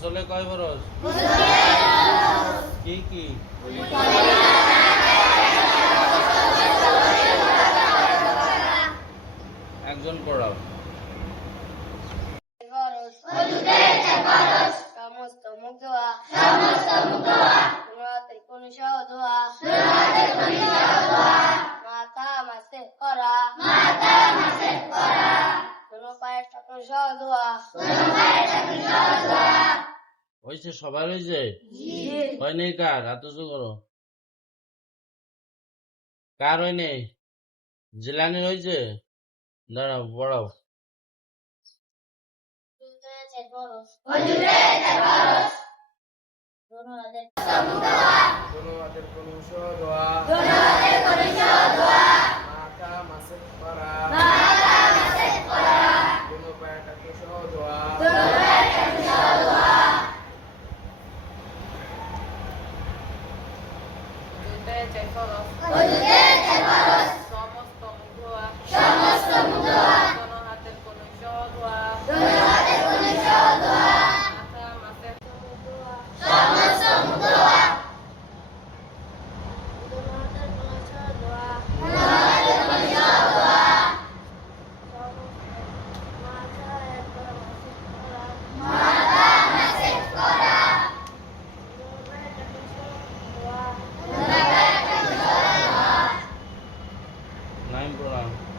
গোসলে কয় বরস কি কি? একজন পড়াও। সমস্ত মুখ ধোয়া। কোন কোন মাথা মাসে করা মাথা মাসে করা। কোন পায়ের সহ ধোয়া। হয়েছে সবার হয়েছে? হয় নেই কার? হাত উঁচু করো। কার হয় নেই? জিলানির হয়েছে? দাঁড়াও বড়াও ধন্যবাদের মাসে পরা type of Wow.